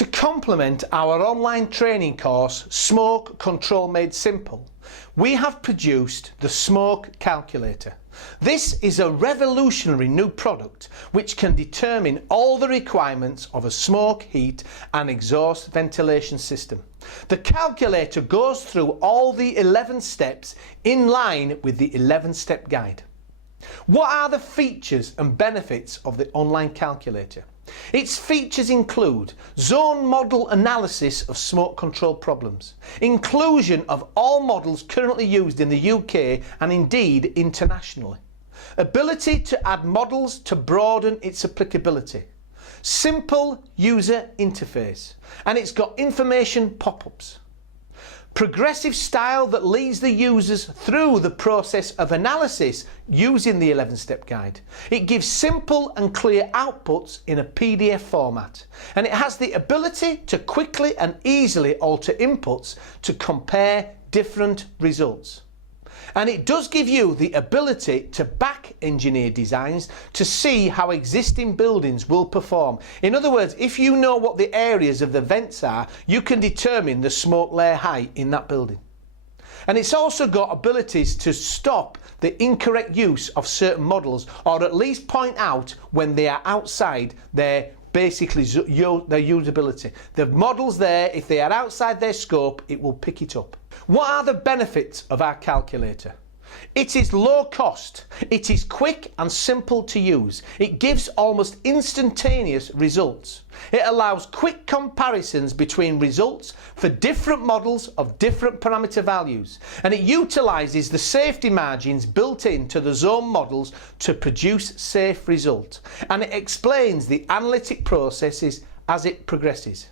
To complement our online training course, Smoke Control Made Simple, we have produced the Smoke Calculator. This is a revolutionary new product which can determine all the requirements of a smoke, heat and exhaust ventilation system. The calculator goes through all the 11 steps in line with the 11-step guide. What are the features and benefits of the online calculator? Its features include zone model analysis of smoke control problems, inclusion of all models currently used in the UK and indeed internationally, ability to add models to broaden its applicability, simple user interface, and it's got information pop-ups. Progressive style that leads the users through the process of analysis using the 11-step guide. It gives simple and clear outputs in a PDF format, and it has the ability to quickly and easily alter inputs to compare different results. And it does give you the ability to back engineer designs to see how existing buildings will perform. In other words, if you know what the areas of the vents are, you can determine the smoke layer height in that building. And it's also got abilities to stop the incorrect use of certain models, or at least point out when they are outside their basically their usability. The models there, if they are outside their scope, it will pick it up. What are the benefits of our calculator? It is low cost, it is quick and simple to use, it gives almost instantaneous results. It allows quick comparisons between results for different models of different parameter values, and it utilises the safety margins built into the zone models to produce safe results, and it explains the analytic processes as it progresses.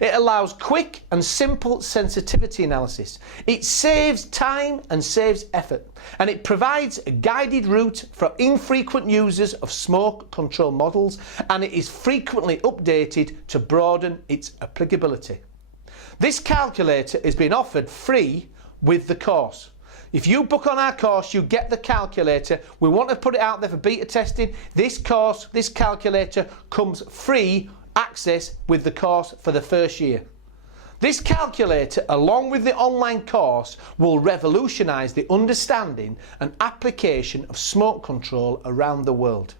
It allows quick and simple sensitivity analysis. It saves time and saves effort, and it provides a guided route for infrequent users of smoke control models, and it is frequently updated to broaden its applicability. This calculator is being offered free with the course. If you book on our course, you get the calculator. We want to put it out there for beta testing. This course, this calculator comes free access with the course for the first year. This calculator, along with the online course, will revolutionise the understanding and application of smoke control around the world.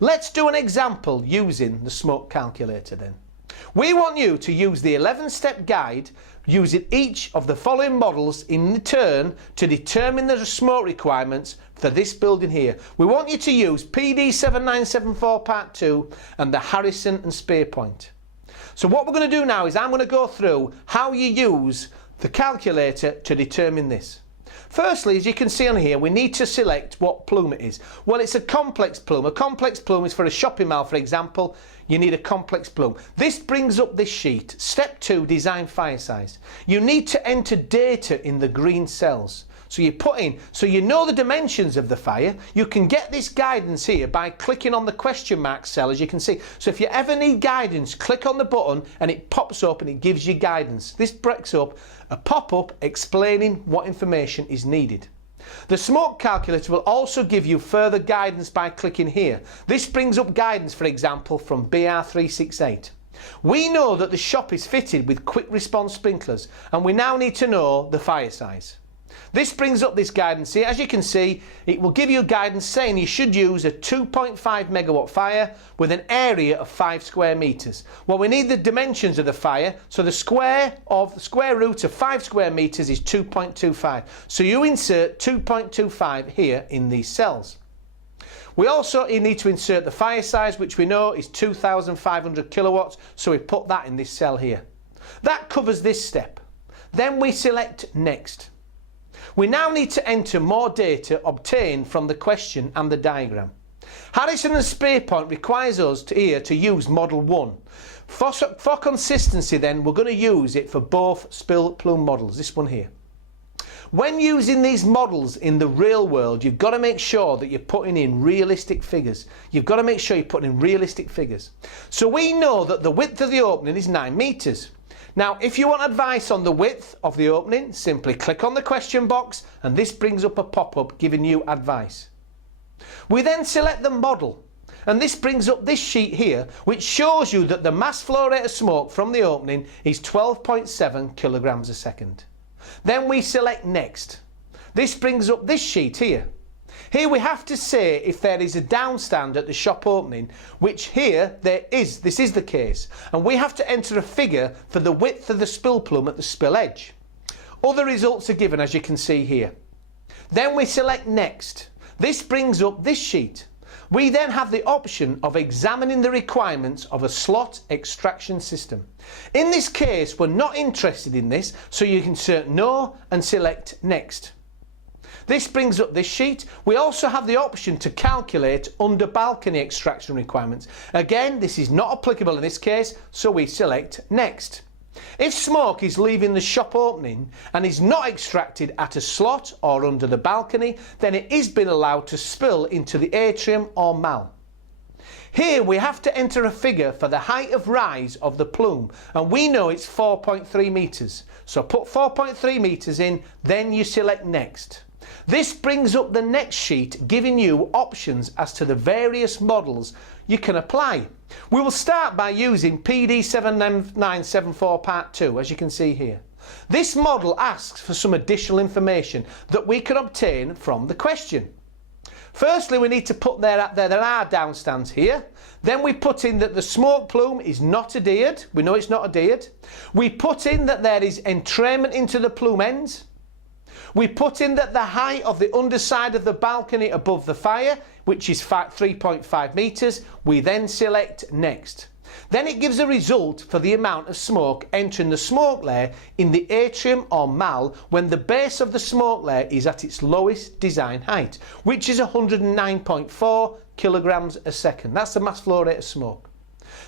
Let's do an example using the smoke calculator then. We want you to use the 11-step guide using each of the following models in turn to determine the smoke requirements for this building here. We want you to use PD7974 Part 2 and the Harrison and Spear Point. So what we're going to do now is I'm going to go through how you use the calculator to determine this. Firstly, as you can see on here, we need to select what plume it is. Well, it's a complex plume. A complex plume is for a shopping mall, for example. You need a complex plume. This brings up this sheet. Step 2, design fire size. You need to enter data in the green cells. So you put in, so you know the dimensions of the fire. You can get this guidance here by clicking on the question mark cell, as you can see. So if you ever need guidance, click on the button and it pops up and it gives you guidance. This brings up a pop-up explaining what information is needed. The smoke calculator will also give you further guidance by clicking here. This brings up guidance, for example, from BR368. We know that the shop is fitted with quick response sprinklers, and we now need to know the fire size. This brings up this guidance here. As you can see, it will give you guidance saying you should use a 2.5 megawatt fire with an area of 5 square meters. Well, we need the dimensions of the fire, so the square root of 5 square meters is 2.25. So you insert 2.25 here in these cells. We also need to insert the fire size, which we know is 2,500 kilowatts, so we put that in this cell here. That covers this step. Then we select Next. We now need to enter more data obtained from the question and the diagram. Harrison and Spear Point requires us to use Model 1. For consistency then, we're going to use it for both spill plume models, this one here. When using these models in the real world, you've got to make sure that you're putting in realistic figures. You've got to make sure you're putting in realistic figures. So we know that the width of the opening is 9 meters. Now, if you want advice on the width of the opening, simply click on the question box and this brings up a pop-up giving you advice. We then select the model and this brings up this sheet here, which shows you that the mass flow rate of smoke from the opening is 12.7 kilograms a second. Then we select next. This brings up this sheet here. Here we have to say if there is a downstand at the shop opening, which here there is. This is the case, and we have to enter a figure for the width of the spill plume at the spill edge. Other results are given, as you can see here. Then we select next. This brings up this sheet. We then have the option of examining the requirements of a slot extraction system. In this case, we're not interested in this, so you can insert no and select next. This brings up this sheet. We also have the option to calculate under balcony extraction requirements. Again, this is not applicable in this case, so we select next. If smoke is leaving the shop opening and is not extracted at a slot or under the balcony, then it is been allowed to spill into the atrium or mal. Here we have to enter a figure for the height of rise of the plume, and we know it's 4.3 metres. So put 4.3 metres in, then you select next. This brings up the next sheet, giving you options as to the various models you can apply. We will start by using PD7974 Part 2, as you can see here. This model asks for some additional information that we can obtain from the question. Firstly, we need to put there are downstands here. Then we put in that the smoke plume is not adhered. We know it's not adhered. We put in that there is entrainment into the plume ends. We put in that the height of the underside of the balcony above the fire, which is 3.5 metres, we then select next. Then it gives a result for the amount of smoke entering the smoke layer in the atrium or mal when the base of the smoke layer is at its lowest design height, which is 109.4 kilograms a second. That's the mass flow rate of smoke.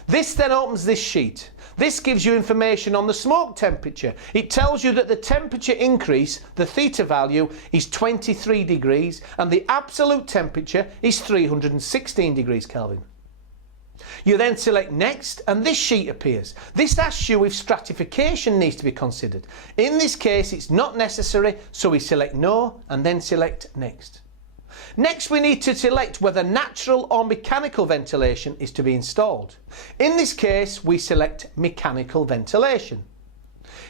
This then opens this sheet. This gives you information on the smoke temperature. It tells you that the temperature increase, the theta value, is 23 degrees and the absolute temperature is 316 degrees Kelvin. You then select next and this sheet appears. This asks you if stratification needs to be considered. In this case it's not necessary, so we select no and then select next. Next we need to select whether natural or mechanical ventilation is to be installed. In this case we select mechanical ventilation.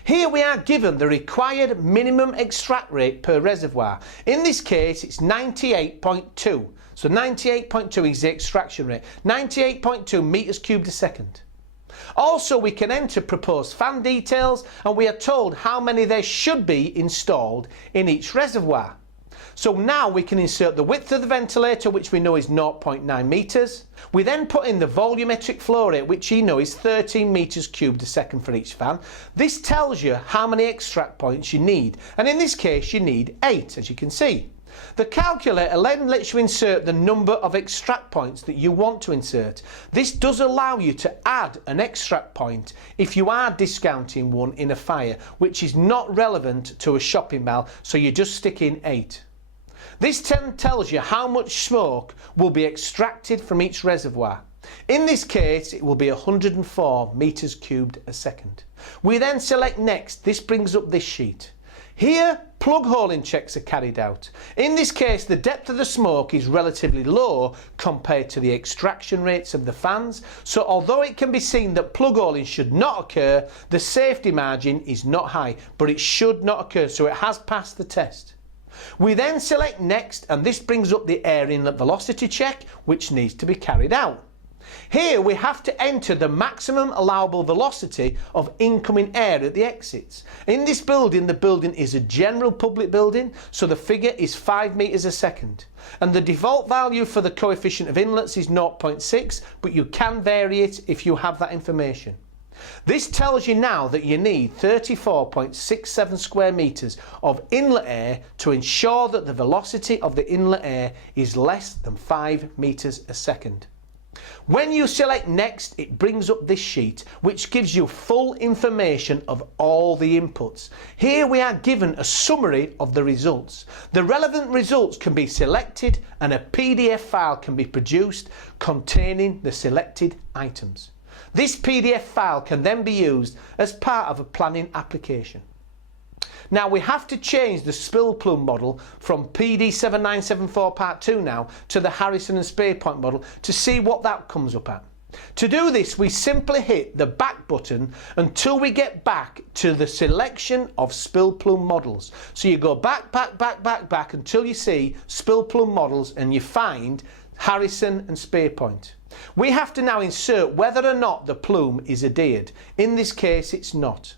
Here we are given the required minimum extract rate per reservoir. In this case it's 98.2. So 98.2 is the extraction rate. 98.2 metres cubed a second. Also we can enter proposed fan details and we are told how many there should be installed in each reservoir. So now we can insert the width of the ventilator, which we know is 0.9 metres. We then put in the volumetric flow rate, which you know is 13 metres cubed a second for each fan. This tells you how many extract points you need, and in this case you need 8, as you can see. The calculator then lets you insert the number of extract points that you want to insert. This does allow you to add an extract point if you are discounting one in a fire, which is not relevant to a shopping mall, so you just stick in 8. This tells you how much smoke will be extracted from each reservoir. In this case it will be 104 metres cubed a second. We then select next. This brings up this sheet. Here plug holing checks are carried out. In this case the depth of the smoke is relatively low compared to the extraction rates of the fans, so although it can be seen that plug holing should not occur, the safety margin is not high, but it should not occur, so it has passed the test. We then select next and this brings up the air inlet velocity check, which needs to be carried out. Here we have to enter the maximum allowable velocity of incoming air at the exits. In this building, the building is a general public building, so the figure is 5 metres a second. And the default value for the coefficient of inlets is 0.6, but you can vary it if you have that information. This tells you now that you need 34.67 square metres of inlet air to ensure that the velocity of the inlet air is less than 5 metres a second. When you select next, it brings up this sheet which gives you full information of all the inputs. Here we are given a summary of the results. The relevant results can be selected and a PDF file can be produced containing the selected items. This PDF file can then be used as part of a planning application. Now we have to change the spill plume model from PD7974 Part 2 now to the Harrison and SparePoint model to see what that comes up at. To do this, we simply hit the back button until we get back to the selection of spill plume models. So you go back until you see spill plume models and you find Harrison and SparePoint. We have to now insert whether or not the plume is adhered. In this case, it's not.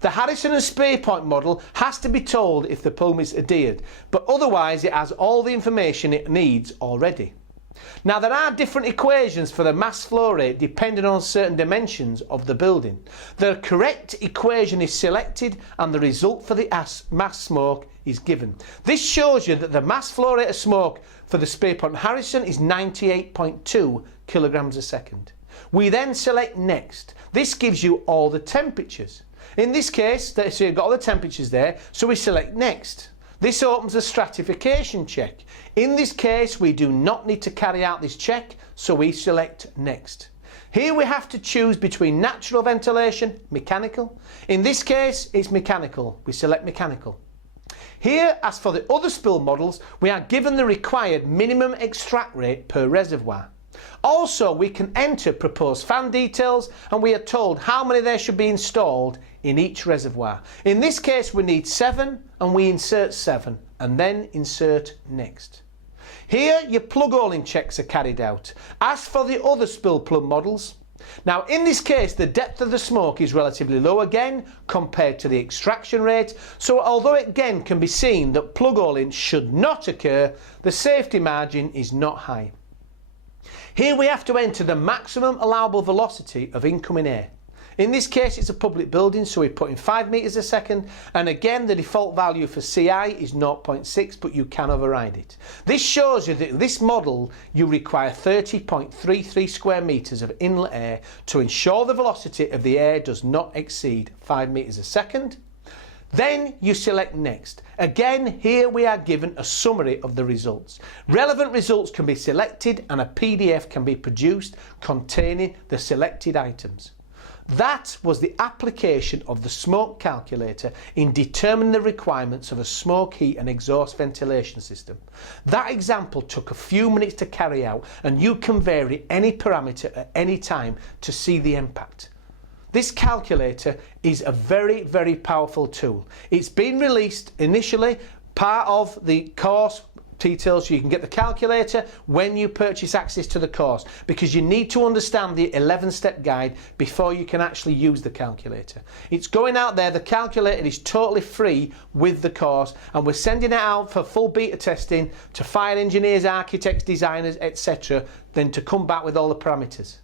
The Harrison and SparePoint model has to be told if the plume is adhered, but otherwise it has all the information it needs already. Now there are different equations for the mass flow rate depending on certain dimensions of the building. The correct equation is selected and the result for the mass smoke is given. This shows you that the mass flow rate of smoke for the SparePoint Harrison is 98.2 kilograms a second. We then select next. This gives you all the temperatures. In this case, so you've got all the temperatures there, so we select next. This opens a stratification check. In this case, we do not need to carry out this check, so we select next. Here we have to choose between natural ventilation, mechanical. In this case, it's mechanical. We select mechanical. Here, as for the other spill models, we are given the required minimum extract rate per reservoir. Also, we can enter proposed fan details and we are told how many there should be installed in each reservoir. In this case, we need 7 and we insert 7 and then insert next. Here, your plug holing checks are carried out. As for the other spill plug models, now in this case the depth of the smoke is relatively low again compared to the extraction rate, so although it again can be seen that plug holing should not occur, the safety margin is not high. Here we have to enter the maximum allowable velocity of incoming air. In this case it's a public building, so we put in 5 meters a second, and again the default value for CI is 0.6, but you can override it. This shows you that in this model you require 30.33 square meters of inlet air to ensure the velocity of the air does not exceed 5 meters a second. Then you select next. Again, here we are given a summary of the results. Relevant results can be selected and a PDF can be produced containing the selected items. That was the application of the smoke calculator in determining the requirements of a smoke, heat and exhaust ventilation system. That example took a few minutes to carry out, and you can vary any parameter at any time to see the impact. This calculator is a very, very powerful tool. It's been released initially, part of the course details, so you can get the calculator when you purchase access to the course, because you need to understand the 11-step guide before you can actually use the calculator. It's going out there, the calculator is totally free with the course, and we're sending it out for full beta testing to fire engineers, architects, designers, etc., then to come back with all the parameters.